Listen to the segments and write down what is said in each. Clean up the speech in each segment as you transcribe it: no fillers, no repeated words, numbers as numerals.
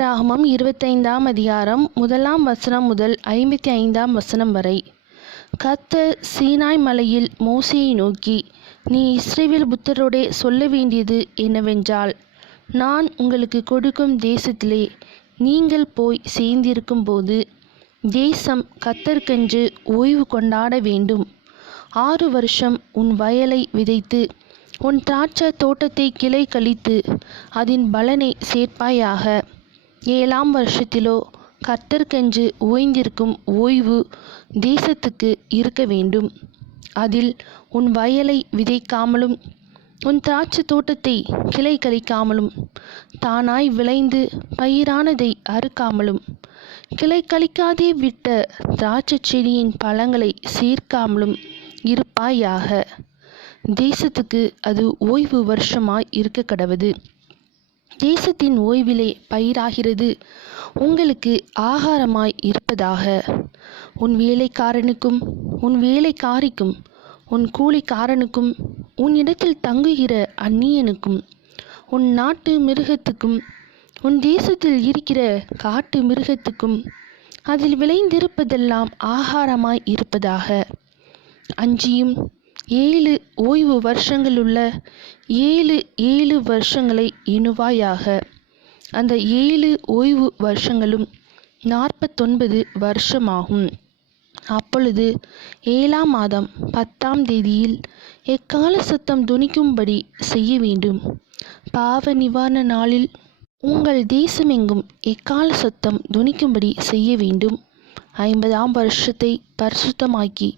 ராகமம் 25ஆம் அதிகாரம் 1ஆம் வசனம் முதல் 55ஆம் வசனம் வரை. கர்த்தர் சீனாய் மலையில் மோசேயை நோக்கி, நீ இஸ்ரவேல் புத்திரரோடே சொல்ல வேண்டியது என்னவென்றால், நான் உங்களுக்கு கொடுக்கும் தேசத்திலே நீங்கள் போய் சேர்ந்திருக்கும் போது தேசம் கர்த்தருக்கென்று ஓய்வு கொண்டாட வேண்டும். 6 வருஷம் உன் வயலை விதைத்து உன் திராட்சை தோட்டத்தை கிளை கழித்து அதன் பலனை சேர்ப்பாயாக. 7ஆம் வருஷத்திலோ கர்த்தருக்கென்று ஓய்ந்திருக்கும் ஓய்வு தேசத்துக்கு இருக்க வேண்டும். அதில் உன் வயலை விதைக்காமலும் உன் திராட்சை தோட்டத்தை கிளை கழிக்காமலும் தானாய் விளைந்து பயிரானதை அறுக்காமலும் கிளை கழிக்காதே விட்ட திராட்சை செடியின் பழங்களை சேர்க்காமலும் இருப்பாயாக. தேசத்துக்கு அது ஓய்வு வருஷமாய் இருக்க கடவது. தேசத்தின் ஓய்விலே பயிராகிறது உங்களுக்கு ஆகாரமாய் இருப்பதாக. உன் வேலைக்காரனுக்கும் உன் வேலைக்காரிக்கும் உன் கூலிக்காரனுக்கும் உன் இடத்தில் தங்குகிற அந்நியனுக்கும் உன் நாட்டு மிருகத்துக்கும் உன் தேசத்தில் இருக்கிற காட்டு மிருகத்துக்கும் அதில் விளைந்திருப்பதெல்லாம் ஆகாரமாய் இருப்பதாக. அஞ்சியும் 7 ஓய்வு வருஷங்களுள்ள 7 வருஷங்களை எண்ணுவாயாக. அந்த 7 ஓய்வு வருஷங்களும் 49 வருஷமாகும். அப்பொழுது 7ஆம் மாதம் 10ஆம் தேதியில் எக்கால சத்தம் தொனிக்கும்படி செய்ய வேண்டும். பாவ நிவாரண நாளில் உங்கள் தேசமெங்கும் எக்கால சத்தம் தொனிக்கும்படி செய்ய வேண்டும். 50ஆம் வருஷத்தை பரிசுத்தமாக்கி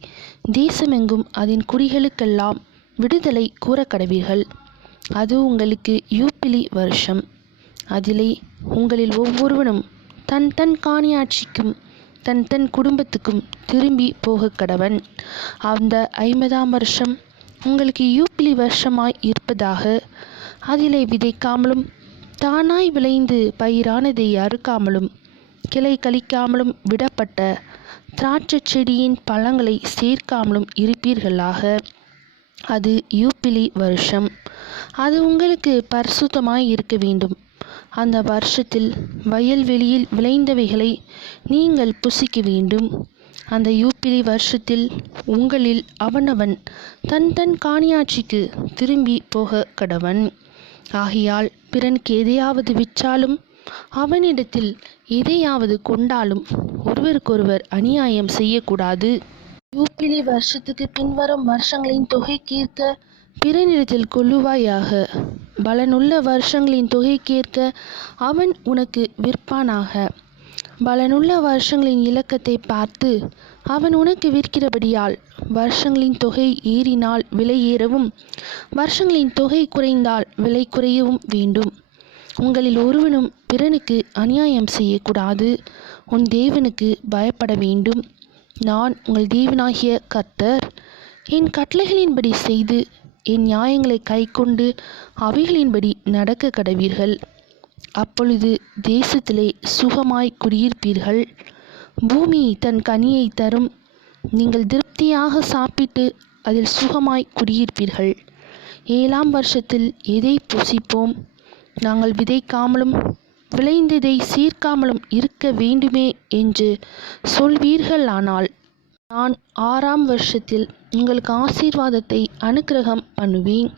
தேசமெங்கும் அதன் குடிகளுக்கெல்லாம் விடுதலை கூறக்கடவீர்கள். அது உங்களுக்கு யூப்பிலி வருஷம். அதிலே உங்களில் ஒவ்வொருவனும் தன் தன் காணியாட்சிக்கும் தன் தன் குடும்பத்துக்கும் திரும்பி போக கடவன். அந்த 50ஆம் வருஷம் உங்களுக்கு யூப்பிலி வருஷமாய் இருப்பதாக. அதிலே விதைக்காமலும் தானாய் விளைந்து பயிரானதை அறுக்காமலும் கிளை கழிக்காமலும் விடப்பட்ட திராட்சை செடியின் பழங்களை சேர்க்காமலும் இருப்பீர்களாக. அது யூப்பிலி வருஷம். அது உங்களுக்கு பரிசுத்தமாய் இருக்க வேண்டும். அந்த வருஷத்தில் வயல்வெளியில் விளைந்தவைகளை நீங்கள் புசிக்க வேண்டும். அந்த யூப்பிலி வருஷத்தில் உங்களில் அவனவன் தன் தன் காணியாட்சிக்கு திரும்பி போக கடவன். ஆகையால் பிறனுக்கு எதையாவது விற்றாலும் அவனிடத்தில் எதையாவது கொண்டாலும் ஒருவருக்கொருவர் அநியாயம் செய்யக்கூடாது. யூப்பிலி வருஷத்துக்கு பின்வரும் வருஷங்களின் தொகை கேட்க பிறனிடத்தில் கொள்ளுவாயாக. பலனுள்ள வருஷங்களின் தொகை கேட்க அவன் உனக்கு விற்பானாக. பலனுள்ள வருஷங்களின் இலக்கத்தை பார்த்து அவன் உனக்கு விற்கிறபடியால் வருஷங்களின் தொகை ஏறினால் விலை ஏறவும் வருஷங்களின் தொகை குறைந்தால் விலை குறையவும் வேண்டும். உங்களில் ஒருவனும் பிறனுக்கு அநியாயம் செய்யக்கூடாது. உன் தேவனுக்கு பயப்பட வேண்டும். நான் உங்கள் தேவனாகிய கர்த்தர். என் கட்டளைகளின்படி செய்து என் நியாயங்களை கைக்கொண்டு அவைகளின்படி நடக்க கடவீர்கள். அப்பொழுது தேசத்திலே சுகமாய் குடியிருப்பீர்கள். பூமி தன் கனியை தரும். நீங்கள் திருப்தியாக சாப்பிட்டு அதில் சுகமாய் குடியிருப்பீர்கள். 7ஆம் வருஷத்தில் எதை புசிப்போம்? நாங்கள் விதைக்காமலும் விளைந்ததை சேர்க்காமலும் இருக்க வேண்டுமே என்று சொல்வீர்களானால், நான் 6ஆம் வருஷத்தில் உங்களுக்கு ஆசீர்வாதத்தை அனுக்கிரகம் பண்ணுவேன்.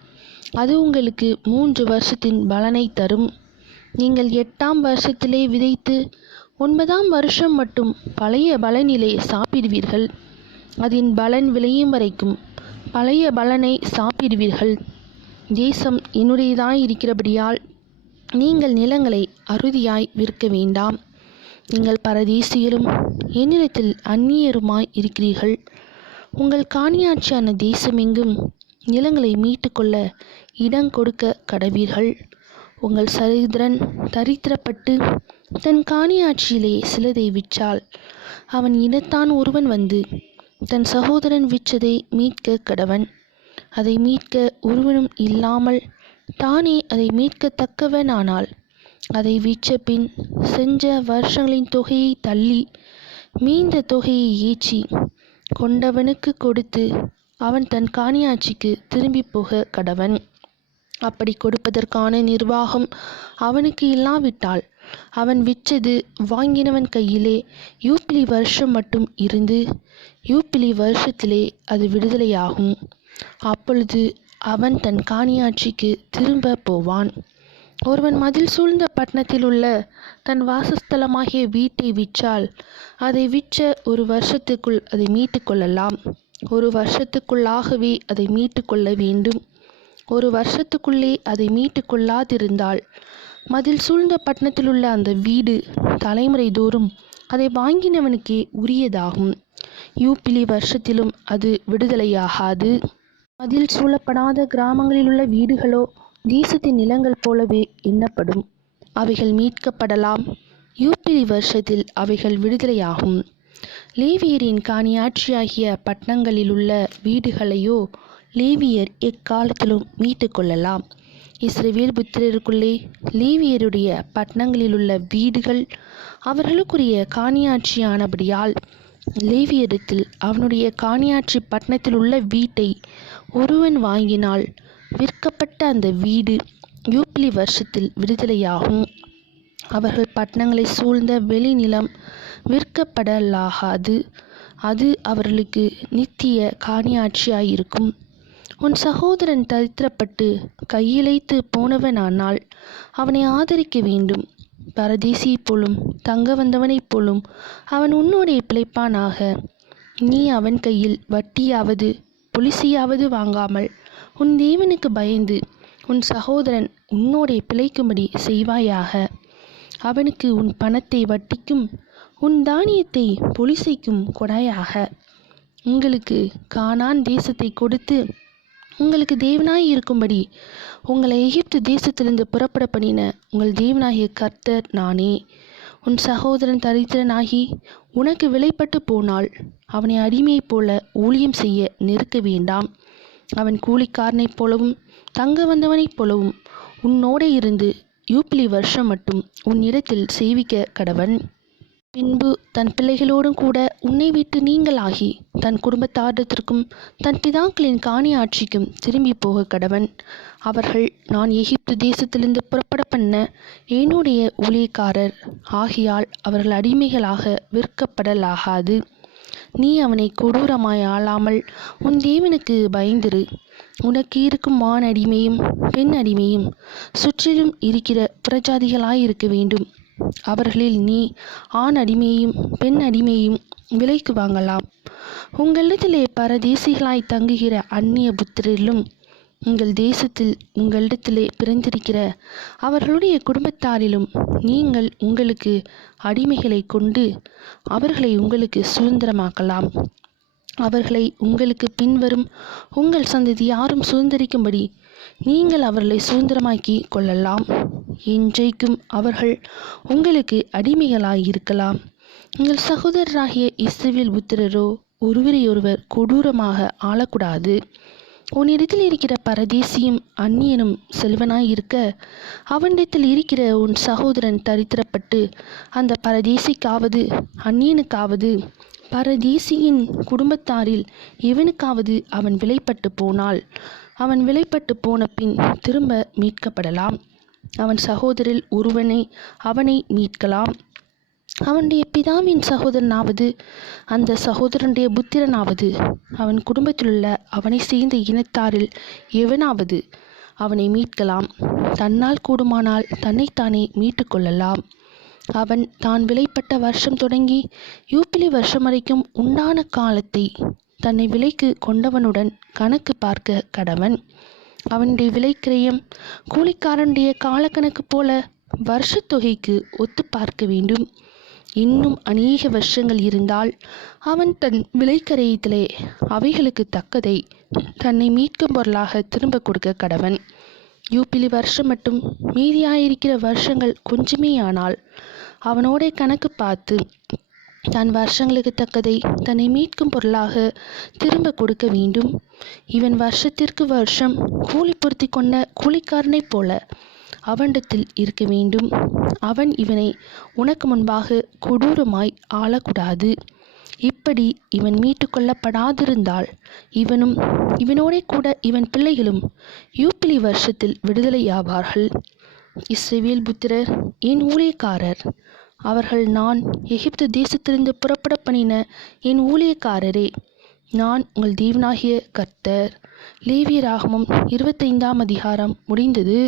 அது உங்களுக்கு 3 வருஷத்தின் பலனை தரும். நீங்கள் 8ஆம் வருஷத்திலே விதைத்து 9ஆம் வருஷம் மட்டும் பழைய பலனிலே சாப்பிடுவீர்கள். அதன் பலன் விளையும் வரைக்கும் பழைய பலனை சாப்பிடுவீர்கள். தேசம் என்னுடையதாய் இருக்கிறபடியால் நீங்கள் நிலங்களை அறுதியாய் விற்க வேண்டாம். நீங்கள் பரதேசிகளும் என்னிடத்தில் அந்நியருமாய் இருக்கிறீர்கள். உங்கள் காணியாட்சியான தேசமெங்கும் நிலங்களை மீட்டு கொள்ள இடம் கொடுக்க கடவீர்கள். உங்கள் சகோதரன் தரித்திரப்பட்டு தன் காணியாட்சியிலே சிலதை விற்றால் அவன் இனத்தான் ஒருவன் வந்து தன் சகோதரன் விற்றதை மீட்க கடவன். அதை மீட்க ஒருவனும் இல்லாமல் தானே அதை மீட்கத்தக்கவனானால் அதை விற்ற பின் சென்ற வருஷங்களின் தொகையை தள்ளி மீந்த தொகையை ஏற்றி கொண்டவனுக்கு கொடுத்து அவன் தன் காணியாட்சிக்கு திரும்பி போக கடவன். அப்படி கொடுப்பதற்கான நிர்வாகம் அவனுக்கு இல்லாவிட்டால் அவன் விற்றது வாங்கினவன் கையிலே யூப்பிலி வருஷம் மட்டும் இருந்து யூப்பிலி வருஷத்திலே அது விடுதலையாகும். அப்பொழுது அவன் தன் காணியாட்சிக்கு திரும்ப போவான். ஒருவன் மதில் சூழ்ந்த பட்டணத்தில் உள்ள தன் வாசஸ்தலமாகிய வீட்டை விற்றால் அதை விற்ற ஒரு வருஷத்துக்குள் அதை மீட்டு கொள்ளலாம். ஒரு வருஷத்துக்குள்ளாகவே அதை மீட்டு கொள்ள வேண்டும். ஒரு வருஷத்துக்குள்ளே அதை மீட்டு கொள்ளாதிருந்தால் மதில் சூழ்ந்த பட்டணத்தில் உள்ள அந்த வீடு தலைமுறை தோறும் அதை வாங்கினவனுக்கே உரியதாகும். யூப்பிலி வருஷத்திலும் அது விடுதலையாகாது. மதில் சூழப்படாத கிராமங்களில் உள்ள வீடுகளோ தேசத்தின் நிலங்கள் போலவே எண்ணப்படும். அவைகள் மீட்கப்படலாம். யூப்பிலி வருஷத்தில் அவைகள் விடுதலையாகும். லேவியரின் காணியாட்சியாகிய பட்டணங்களில் உள்ள வீடுகளையோ லேவியர் எக்காலத்திலும் மீட்டு கொள்ளலாம். இஸ்ரவேல் புத்திரருக்குள்ளே லேவியருடைய பட்டணங்களிலுள்ள வீடுகள் அவர்களுக்குரிய காணியாட்சியானபடியால் லேவியரிடத்தில் அவனுடைய காணியாட்சி பட்டணத்தில் உள்ள வீட்டை ஒருவன் வாங்கினால் விற்கப்பட்ட அந்த வீடு யூப்பிலி வருஷத்தில் விடுதலையாகும். அவர்கள் பட்டணங்களை சூழ்ந்த வெளிநிலம் விற்கப்படலாகாது. அது அவர்களுக்கு நித்திய காணியாட்சியாயிருக்கும். உன் சகோதரன் தரித்திரப்பட்டு கையிழைத்து போனவனானால் அவனை ஆதரிக்க வேண்டும். பரதேசியைப் போலும் தங்க வந்தவனைப் போலும் அவன் உன்னோடே பிழைப்பானாக. நீ அவன் கையில் வட்டியாவது பொலிசையாவது வாங்காமல் உன் தேவனுக்கு பயந்து உன் சகோதரன் உன்னோடே பிழைக்கும்படி செய்வாயாக. அவனுக்கு உன் பணத்தை வட்டிக்கும் உன் தானியத்தை பொலிசைக்கும் கொடாயாக. உங்களுக்கு கானான் தேசத்தை கொடுத்து உங்களுக்கு தேவனாய் இருக்கும்படி உங்களை எகிப்து தேசத்திலிருந்து புறப்பட பண்ணின உங்கள் தேவனாகிய கர்த்தர் நானே. உன் சகோதரன் தரித்திரனாகி உனக்கு விலைப்பட்டு போனால் அவனை அடிமையைப் போல ஊழியம் செய்ய நெருக்க வேண்டாம். அவன் கூலிக்காரனைப் போலவும் தங்க வந்தவனைப் போலவும் உன்னோடே இருந்து யூப்பிலி வருஷம் மட்டும் உன்னிடத்தில் சேவிக்க கடவன். பின்பு தன் பிள்ளைகளோடும் கூட உன்னை விட்டு நீங்களாகி தன் குடும்பத்தாரிடத்திற்கும் தன் பிதாக்களின் காணியாட்சிக்கும் திரும்பி போக கடவன். அவர்கள் நான் எகிப்து தேசத்திலிருந்து புறப்பட பண்ண என்னுடைய ஊழியக்காரர் ஆகியால் அவர்கள் அடிமைகளாக விற்கப்படலாகாது. நீ அவனை கொடூரமாய் ஆளாமல் உன் தேவனுக்கு பயந்திரு. உனக்கு இருக்கும் ஆண் அடிமையும் பெண் அடிமையும் சுற்றிலும் இருக்கிற புறஜாதிகளாயிருக்க வேண்டும். அவர்களில் நீ ஆண் அடிமையையும் பெண் அடிமையையும் விலைக்கு வாங்கலாம். உங்களிடத்திலே பரதேசிகளாய் தங்குகிற அந்நிய புத்திரிலும் உங்கள் தேசத்தில் உங்களிடத்திலே பிறந்திருக்கிற அவர்களுடைய குடும்பத்தாரிலும் நீங்கள் உங்களுக்கு அடிமைகளை கொண்டு அவர்களை உங்களுக்கு சுதந்திரமாக்கலாம். அவர்களை உங்களுக்கு பின்வரும் உங்கள் சந்ததி யாரும் சுதந்திரிக்கும்படி நீங்கள் அவர்களை சுதந்திரமாக்கி கொள்ளலாம். என்றைக்கும் அவர்கள் உங்களுக்கு அடிமைகளாயிருக்கலாம். உங்கள் சகோதரராகிய இஸ்ரவேல் புத்திரரோ ஒருவரையொருவர் கொடூரமாக ஆளக்கூடாது. உன்னிடத்தில் இருக்கிற பரதேசியும் அந்நியனும் செல்வனாயிருக்க அவனிடத்தில் இருக்கிற உன் சகோதரன் தரித்திரப்பட்டு அந்த பரதேசிக்காவது அந்நியனுக்காவது பரதேசியின் குடும்பத்தாரில் எவனுக்காவது அவன் விலைப்பட்டு போனால் அவன் விலைப்பட்டு போன பின் திரும்ப மீட்கப்படலாம். அவன் சகோதரில் ஒருவனை அவனை மீட்கலாம். அவனுடைய பிதாவின் சகோதரனாவது அந்த சகோதரனுடைய புத்திரனாவது அவன் குடும்பத்திலுள்ள அவனை சேர்ந்த இனத்தாரில் எவனாவது அவனை மீட்கலாம். தன்னால் கூடுமானால் தன்னைத்தானே மீட்டு கொள்ளலாம். அவன் தான் விலைப்பட்ட வருஷம் தொடங்கி யூப்பிலி வருஷம் வரைக்கும் உண்டான காலத்தை தன்னை விலைக்கு கொண்டவனுடன் கணக்கு பார்க்க கடவன். அவனுடைய விலைக்கிரயம் கூலிக்காரனுடைய காலக்கணக்கு போல வருஷத்தொகைக்கு ஒத்து பார்க்க வேண்டும். இன்னும் அநேக வருஷங்கள் இருந்தால் அவன் தன் விலைக்கரையத்திலே அவைகளுக்கு தக்கதை தன்னை மீட்கும் பொருளாக திரும்ப கொடுக்க கடவன். யூப்பிலி வருஷம் மட்டும் மீதியாயிருக்கிற வருஷங்கள் கொஞ்சமே ஆனால் அவனோட கணக்கு பார்த்து தன் வருஷங்களுக்கு தக்கதை தன்னை மீட்கும் பொருளாக திரும்ப கொடுக்க வேண்டும். இவன் வருஷத்திற்கு வருஷம் கூலி பொருத்தி கொண்ட கூலிக்காரனைப் போல அவனிடத்தில் இருக்க வேண்டும். அவன் இவனை உனக்கு முன்பாக கொடூரமாய் ஆளக்கூடாது. இப்படி இவன் மீட்டு கொள்ளப்படாதிருந்தால் இவனும் இவனோட கூட இவன் பிள்ளைகளும் யூப்பிலி வருஷத்தில் விடுதலையாவார்கள். இஸ்ரவேல் புத்திரர் என் ஊழியக்காரர், அவர்கள் நான் எகிப்து தேசத்திலிருந்து புறப்பட பண்ணின என் ஊழியக்காரரே. நான் உங்கள் தேவனாகிய கர்த்தர். லேவியராகமம் 25 அதிகாரம் முடிந்தது.